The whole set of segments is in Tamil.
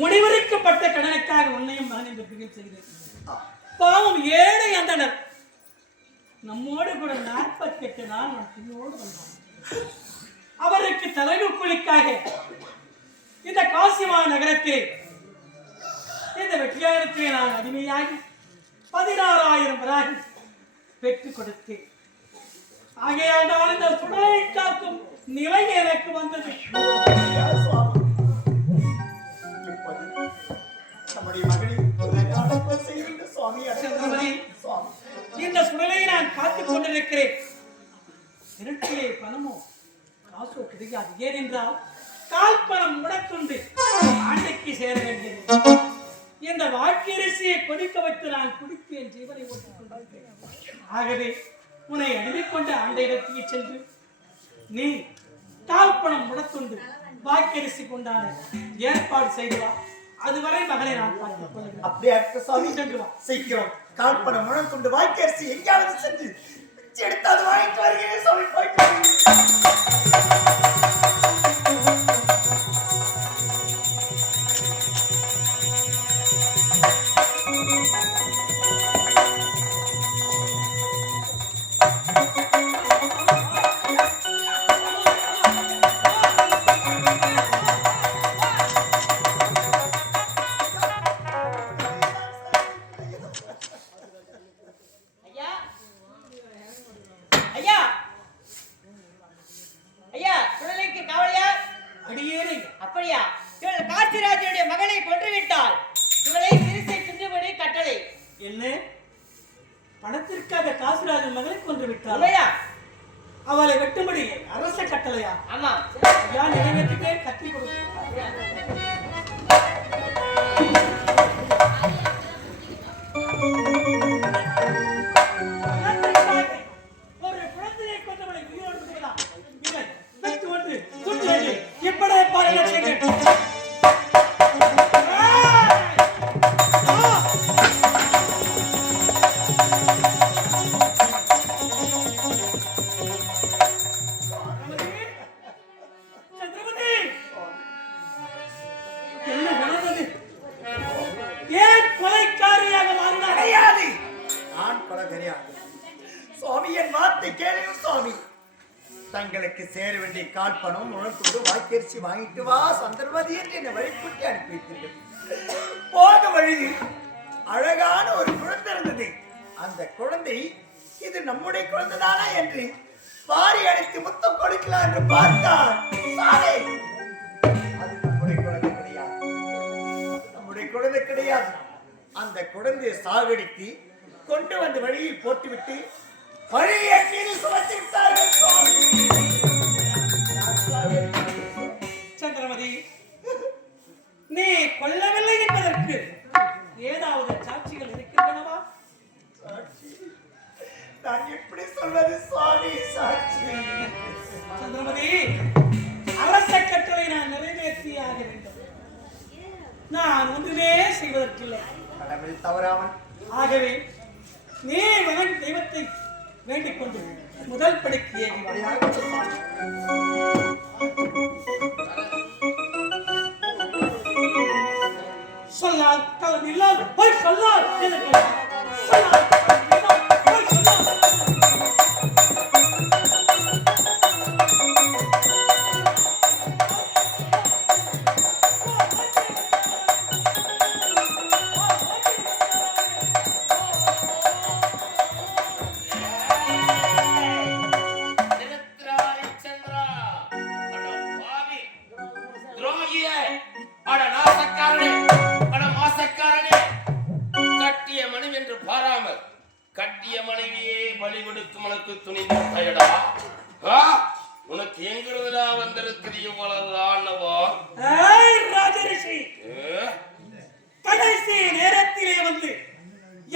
முடிவெடுக்கப்பட்ட கடனுக்காக உன்னையும் மகனையும் பெற்றுகள் செய்தேன். பாவம் ஏழை அந்தனர் நம்மோடு கூட 48 நாள் பின்னோடு வந்தார். அவருக்கு தலைவு கூலிக்காக இந்த காசிமா நகரத்திலே இந்த வெற்றியாளத்திலே நான் அடிமையாகி 16,000 வராக பெற்றுக் கொடுத்தேன். ஆகையால் தான் இந்த சுடலை காக்கும் நிலை எனக்கு வந்தது. இந்த சுடலை நான் காத்துக் கொண்டிருக்கிறேன். இரட்டிலே பணமோ காசோ கிடையாது. ஏனென்றால் கால் பணம் முடக்குண்டு ஆண்டைக்கு சேர வேண்டியது. இந்த வாக்கரிசியை கொதிக்க வைத்து நான் குடித்தேன், ஜீவனை ஓட்டிக் கொண்டிருக்கிறேன். ஆகவே உன்னை அடிமைக்கொண்ட ஆண்டையிடத்திற்கு சென்று நீ கால் பணம் முடக்குண்டு வாக்கரிசி கொண்டாட ஏற்பாடு செய்துவா. அதுவரை மகளை நான் பார்த்துக் கொள்கிறேன். அப்படியே சென்று வா. சீக்கிரம் கால் பணம் முடக்குண்டு வாக்கரிசி எங்கேயாவது சென்று எடுத்து அது வாங்கிட்டு வருகிறேன். சாமி போயிட்டு பணத்திற்காக காசிராஜன் மகளை கொன்று விட்டார். அவளை வெட்டும்படி அரச கட்டளையா? ஆமா. நிறைவேற்றிட்டே கட்டி கொடுத்து ஒரு குழந்தையை கொண்டவளை உயிரோடு விடுவதா? இல்லை, வெட்டு ஒன்று குற்று இப்படி பாருங்கள். தங்களுக்கு சேர வேண்டிய கால் பணம் முழக்கொண்டு வாக்கரிசி வாங்கிட்டு வா சந்தர்வதி என்று என்னை வழிபட்டு அனுப்பி வைத்தீர்கள். போக வழியில் அழகான ஒரு குழந்தை இருந்தது. அந்த குழந்தை இது நம்முடைய குழந்தைதானா என்று வாரி அடித்து முத்தம் கொடுக்கலாம் என்று பார்த்தான். அது நம்முடைய குழந்தை கிடையாது, நம்முடைய குழந்தை கிடையாது. அந்த குழந்தையை சாகடித்து கொண்டு வந்து வழியில் போட்டுவிட்டு வழியை சுமத்தி விட்டார்கள். சந்திரமதி, நீ கொல்லவில்லை என்பதற்கு ஏதாவது சாட்சிகள் இருக்கின்றனவா? நான் எப்படி சொல்வது சுவாமி? சாட்சி சந்திரமதி, அரச கட்டளை நான் நிறைவேற்றியாக வேண்டும். நான் ஒன்றுமே செய்வதற்கில்லை. கடவுள் தவறாமல். ஆகவே நீ மகன் தெய்வத்தை வேண்டிக் கொண்டு முதல் படிக்கு ஏறி சொல்லால் களம் இல்லாத போய் சொல்லால் சொல்லால் கட்டிய மனைவியே பலி கொடுக்கும் உனக்கு துணிந்து தயடா. உனக்கு எங்கிருந்தா வந்திருக்குது இவ்வளவு ஆணவா? ராஜரிஷி, கடைசி நேரத்திலே வந்து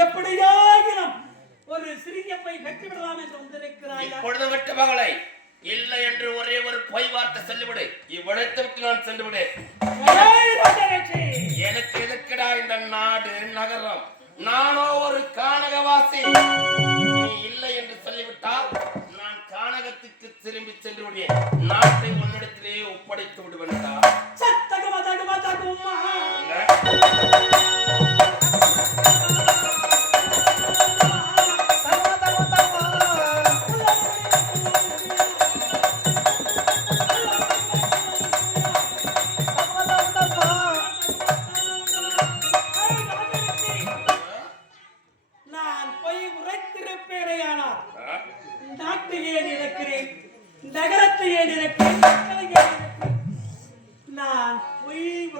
எப்படியாகிலும் ஒரு சிறியப்பை வெட்டிவிடலாம் என்று வந்திருக்கிறாய். இப்பொழுது விட்டு மகளை இல்லை என்று ஒரே ஒரு பொய் வார்த்தை சொல்லிவிடு. இவ்விடத்தை விட்டு நான் சென்று விடு. எனக்கு எதுக்குடா இந்த நாடு நகரம்? நானோ ஒரு கானகவாசி. நீ இல்லை என்று சொல்லிவிட்டால் நான் கானகத்துக்கு திரும்பி சென்று விடுவேன். நாட்டை உன்னிடத்திலே ஒப்படைத்து விடுவேன்டா.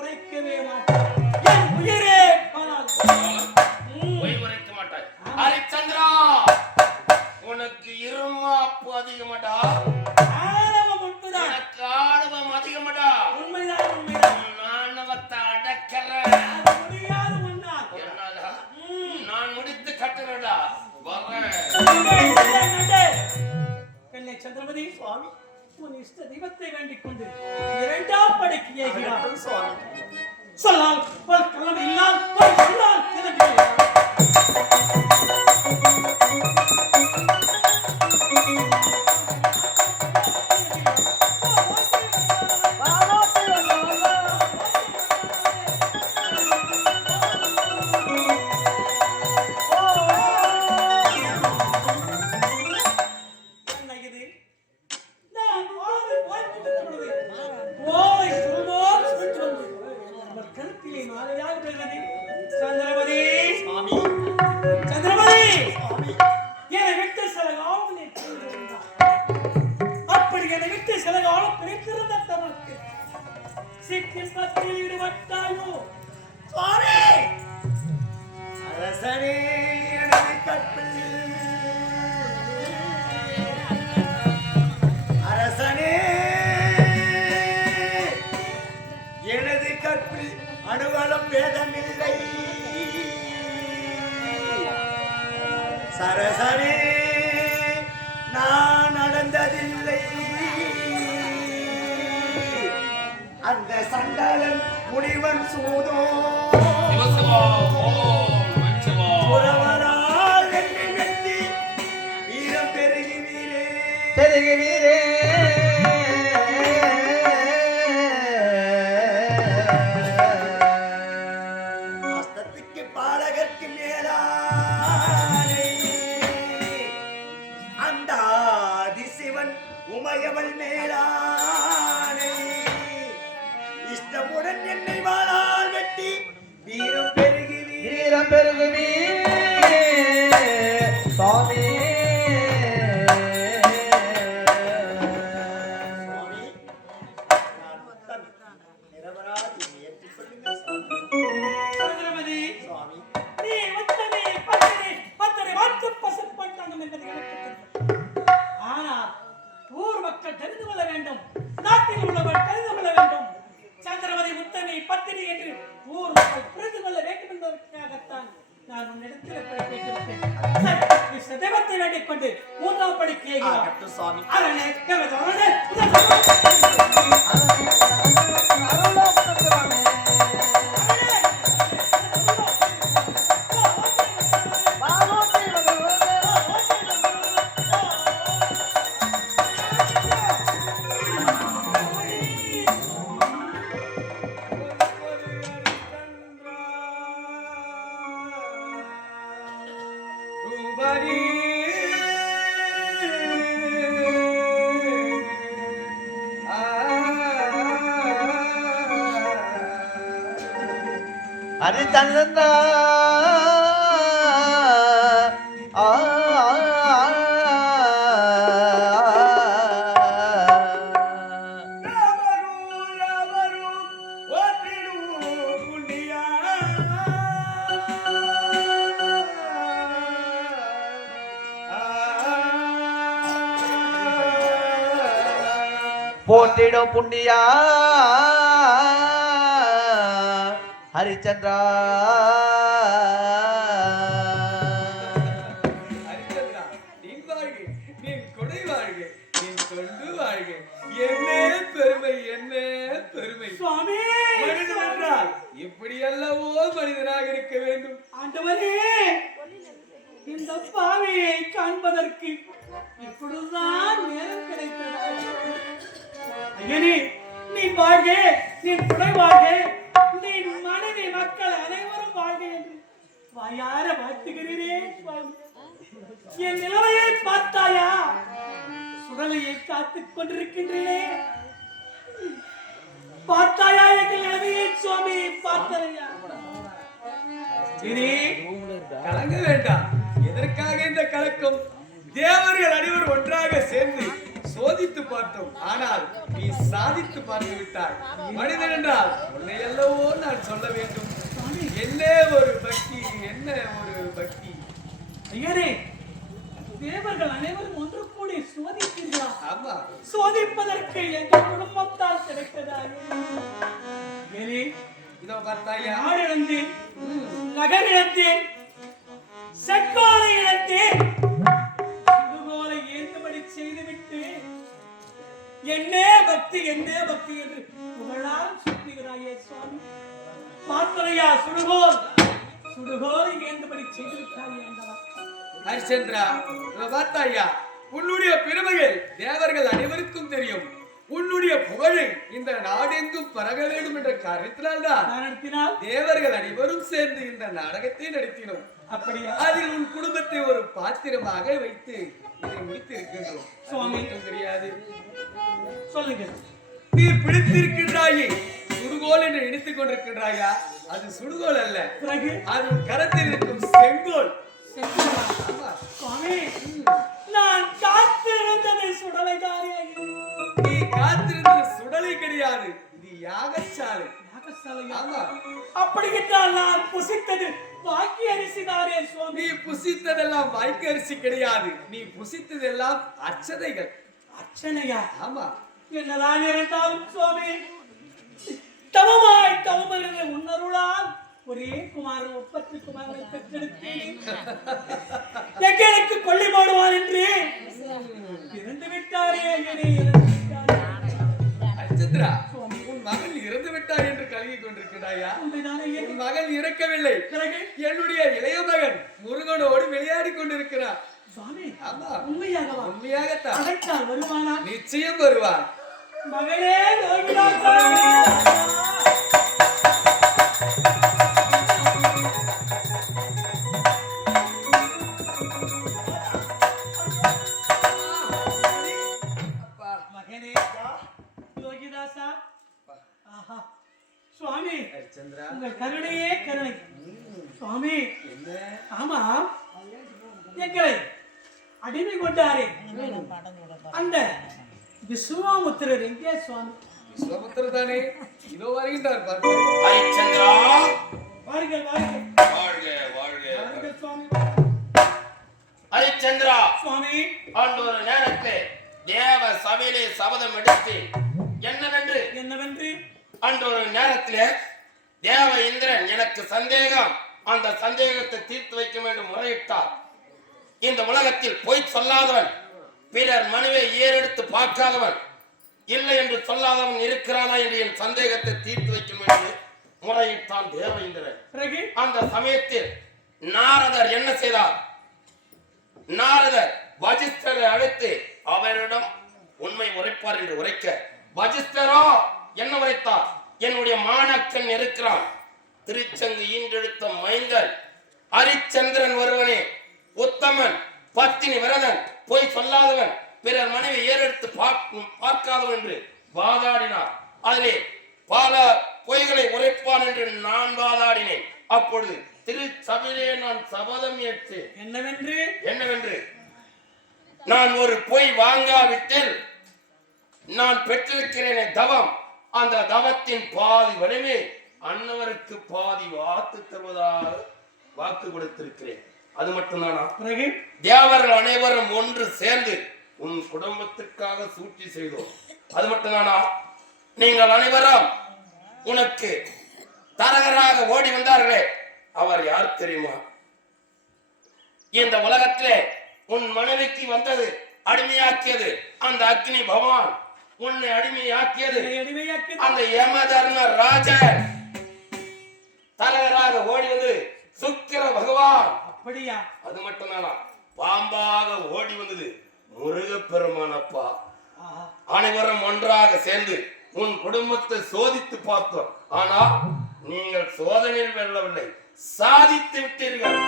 உரைக்கவே மாட்டேன். என் உயிரே போனாலும் பொய் உரைக்க மாட்டாய். ஹரிச்சந்திரா, உனக்கு இருமாப்பு அதிகமாடா, ஆணவம் உண்மைதான். எனக்கு ஆணவம் அதிகமாடா. உண்மைதான், உண்மைதான். ஆணவத்தை அடக்கிறேன். அது முடியாது உன்னால். என்னால நான் முடித்து கட்டுறடா. வரேன். கண்ணே சந்திரமதி சுவாமி, உன் இஷ்ட தெய்வத்தை வேண்டிக் கொண்டு இரண்டாம் படைக்கு ஏகிறார் சுவாமி. சொல்லால் ஒரு கலவை இல்லால் ஒரு சொல்லால் எனக்கு அரசனே எனது கற்பில், அரசனே எனது கற்பில் அணுவலம் வேதமில்லை. சரசனே நான் நடந்ததில்லை. அந்த சண்டாளன் முனிவன் சூதோ சிவசிவா, ஓம் நமச்சிவா. புறவரால் என்னை வெட்டி வீரம் பெருகுவீரே. அஸ்தத்துக்கு பாலகர்க்கு மேலானை அந்த ஆதிசிவன் உமையவள் மேலானை இஷ்டமுடன் என்னை வாளால் வெட்டி வீரம் பெருகுவீரே. சுவாமி. சுவாமி, நான் முத்தன் நிரபராதி, ஏற்றுக்கொள்ளுங்கள் சுவாமி. சந்திரமதி சுவாமி, நீ உத்தமி பத்தினி பத்தரை வாக்கு பசுப்பட்டாங்க என்பது எனக்கு தெரியும். ஆனால் ஊர் மக்கள் தெரிந்து கொள்ள வேண்டும், நாட்டில் உள்ளவர் தெரிந்து கொள்ள வேண்டும். சந்திரமதி உத்தமி பத்தினி என்று ஊர் மக்கள் புரிந்து கொள்ள வேண்டும் என்பதற்காகத்தான் நான் உன்னிடத்தில் கேட்டிருப்பேன். சரி, நீ தெய்வத்தை வேண்டிக் கொண்டு மூன்றாம் படிக்கு ஏகிறார். ஆகட்டும் சுவாமி. அரணே கவதரணே ஹரிச்சந்திரா, போற்றிடும் புண்ணியா ஹரிச்சந்திரா. ஹரிச்சந்திரா, நீ வாழ்க, நீ கொடை வாழ்க, நீ தொண்டு வாழ்க. என்ன பெருமை, என்ன பெருமை. சுவாமி மனிதன் என்றால் இப்படியல்லவோ மனிதனாக இருக்க வேண்டும். ஆண்டவரே, இந்த பாவியை காண்பதற்கு இப்பொழுதுதான் நேரம் கிடைத்ததா? ஐயனே, நீ வாழ்க, நீ துணை வாழ்க, நீ மனைவி மக்கள் அனைவரும் வாழ்க என்று வாயார வாழ்த்துகிறீரே சுவாமி. என் நிலைமையை பார்த்தாயா? சுடலையை காத்துக் கொண்டிருக்கின்றே. பார்த்தாயா எங்கள் நிலைமையை சுவாமி? பார்த்தாயா? இனி கலங்க வேண்டாம். எதற்காக இந்த கலக்கம்? தேவர்கள் அனைவரும் ஒன்றாக சேர்ந்து சோதித்து பார்த்தோம். ஆனால் நீ சாதித்து பார்த்து விட்டாய். மனிதன் என்றால் உன்னை அல்லவோ நான் சொல்ல வேண்டும். என்ன ஒரு பக்தி, என்ன ஒரு பக்தி. ஐயரே, தேவர்கள் அனைவரும் ஒன்று கூடி சோதித்தீர்களா? ஆமா, சோதிப்பதற்கு எங்கள் குடும்பத்தால் கிடைத்ததாக இதோ பார்த்தாயா, நாடு இழந்தேன், நகர் இழந்தேன், செக்கோலை இழந்தேன், சுடுகோலை ஏந்தபடி செய்துவிட்டு என்னே பக்தி என்று புகழால் சுற்றுகிறாயே சுவாமி. பார்த்தலையா சுடுகோலை ஏந்தபடி செய்துவிட்டாயே என்றவா. ஹரிச்சந்திரா, இதோ பார்த்தாயா, உன்னுடைய பெருமைகள் தேவர்கள் அனைவருக்கும் தெரியும். உன்னுடைய புகழை இந்த நாடெங்கும் பரக வேண்டும் என்ற காரணத்தினால்தான் தேவர்கள் அனைவரும் சேர்ந்து இந்த நாடகத்தை நடத்தினோம். அப்படியா? அதில் உன் குடும்பத்தை ஒரு பாத்திரமாக வைத்து இதை முடித்து இருக்கின்றோம். சுவாமி தெரியாது, சொல்லுங்க. நீ பிடித்திருக்கின்றாயே சுடுகோல் என்று நினைத்துக் கொண்டிருக்கின்றாயா? அது சுடுகோல் அல்ல, அது கரத்தில் இருக்கும் செங்கோல். சுவாமி, நான் காத்திருந்தது சுடலைதானே. நீ காத்திருந்தது சுடலை கிடையாது, இது யாகசாலை. அப்படி என்றால் நான் புசித்தது வாக்கி அரிசிதானே சுவாமி. நீ புசித்ததெல்லாம் வாய்க்கு அரிசி கிடையாது, நீ புசித்ததெல்லாம் அர்ச்சனைகள். அர்ச்சனையா? ஆமா. என்னதான் இருந்தாலும் சுவாமி, தவமிருந்த உன்னருளால் ஒரே குமாரன் ஒப்பற்று குமாரனை பெற்றெடுத்தேன். எங்களுக்கு கொள்ளை போடுவார் என்று இறந்து விட்டாரே. அர்ச்சத்ரா, உன் மகன் இறந்து விட்டார் என்று கலங்கிக் கொண்டிருக்கிறாயா? உன் மகன் இறக்கவில்லை, என்னுடைய இளைய மகன் முருகனோடு விளையாடி கொண்டிருக்கிறார். உண்மையாகத்தான் வருவானா? நிச்சயம் வருவான். மகனே சுவாமி, உங்கள் கருணையே கருணை சுவாமி. ஆமா, எங்களை அடிமை கொண்டாரே அந்த விஸ்வாமுத்திரர் எங்கே சுவாமி? விஸ்வாமுத்திரர் தானே, இதோ வருகின்றார். ஹரிச்சந்திரா, வாருங்கள் வாருங்கள். வாழ்க வாழ்க சுவாமி. ஹரிச்சந்திரா சுவாமி, ஆண்டொரு நேரத்தில் தேவ சபையிலே சபதம் எடுத்து என்னவென்று அன்றொரு நேரத்திலே தேவ இந்திரன் எனக்கு சந்தேகம், அந்த சந்தேகத்தை தீர்த்து வைக்க வேண்டும் முறையிட்டார். இந்த உலகத்தில் பொய் சொல்லாதவன், பிறர் மனுவை ஏறெடுத்து பார்க்காதவன், இல்லை என்று சொல்லாதவன் இருக்கிறானா என்று என் சந்தேகத்தை தீர்த்து வைக்க வேண்டும் முறையிட்டான் தேவ இந்திரன். அந்த சமயத்தில் நாரதர் என்ன செய்தார்? நாரதர் வசிஷ்டரை அழைத்து அவரிடம் உண்மை உரைப்பார் என்று உரைக்க, வசிஷ்டரோ என்ன உரைத்தார்? என்னுடைய மாணக்கன் இருக்கிறான், திருச்சங்கு ஈன்றெடுத்த மைந்தன் ஹரிச்சந்திரன் ஒருவனே, உத்தமன், பத்தினி விரதன், பொய் சொல்லாதவன், பிறர் மனைவி ஏறெடுத்து பார்க்காதவன் என்று வாதாடினார். அதிலே பல பொய்களை உரைப்பான் என்று நான் வாதாடினேன். அப்பொழுது திருச்சபையிலே நான் சபதம் ஏற்று என்னவென்று நான் ஒரு பொய் வாங்காவிட்டில் நான் பெற்றிருக்கிறேனே தவம், அந்த தவத்தின் பாதி வலிமை அன்னவருக்கு பாதி வாக்கு தருவதாக வாக்கு கொடுத்திருக்கிறேன். அது மட்டும்தானா? தேவர்கள் அனைவரும் ஒன்று சேர்ந்து உன் குடும்பத்திற்காக சூழ்ச்சி செய்தோம். அது மட்டும்தானா? நீங்கள் அனைவரும் உனக்கு தரகராக ஓடி வந்தார்களே, அவர் யார் தெரியுமா? இந்த உலகத்திலே உன் மனைவிக்கு வந்தது அடிமையாக்கியது அந்த அக்னி பகவான், உன்னை அடிமையாக்கியது அந்த யமதர்ம ராஜன், தலைவராக ஓடி வந்து சுக்கிர பகவான். அப்படியா? அது மட்டும்தானா? பாம்பாக ஓடி வந்தது முருகப்பெருமான். அப்பா, அனைவரும் ஒன்றாக சேர்ந்து உன் குடும்பத்தை சோதித்து பார்த்தோம். ஆனால் நீங்கள் சோதனையில் வெல்லவில்லை, சாதித்து விட்டீர்கள்.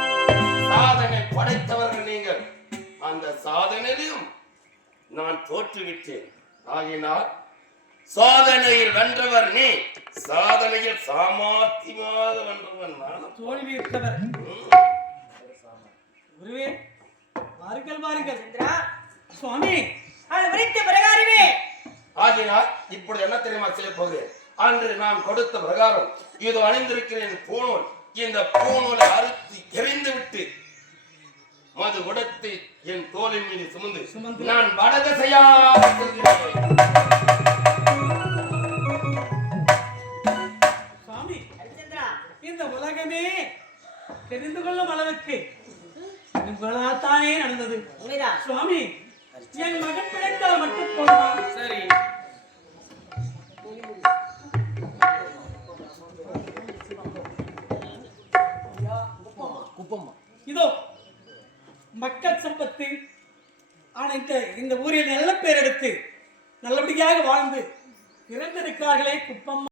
சாதனை படைத்தவர்கள் நீங்கள். அந்த சாதனையிலும் நான் தோற்றுவிட்டேன். ஆகினால் சாதனையில் வென்றவர் நீ, சாதனையில் சாமர்த்தியமாக வென்றவன் நான். தோல்வியுற்றவர் குருவே. வாருங்கள் வாருங்கள் சுவாமி. அது விரித்த பிரகாரமே ஆகினால் இப்பொழுது என்ன தெரியுமா செய்ய போகிறேன்? அன்று நான் கொடுத்த பிரகாரம் இது அணிந்திருக்கிறேன் பூணூல். இந்த பூணூலை அறுத்து எறிந்து விட்டு மது உடத்தை என் தோளின் மீது சுமந்து நான் வடதிசையாக செல்கிறேன். சுவாமி, ஹரிச்சந்திரா, இந்த உலகமே தெரிந்து கொள்ளும் அளவுக்கு உங்களால்தானே நடந்தது. உண்மைதான். சுவாமி, என் மகன் பிழைத்தால் மட்டும் போதுமா? சரி. இதோ மக்கள் சம்பத்து அனைத்து இந்த ஊரில் நல்ல பேர் எடுத்து நல்லபடியாக வாழ்ந்து இறந்திருக்கிறார்களே குப்பம்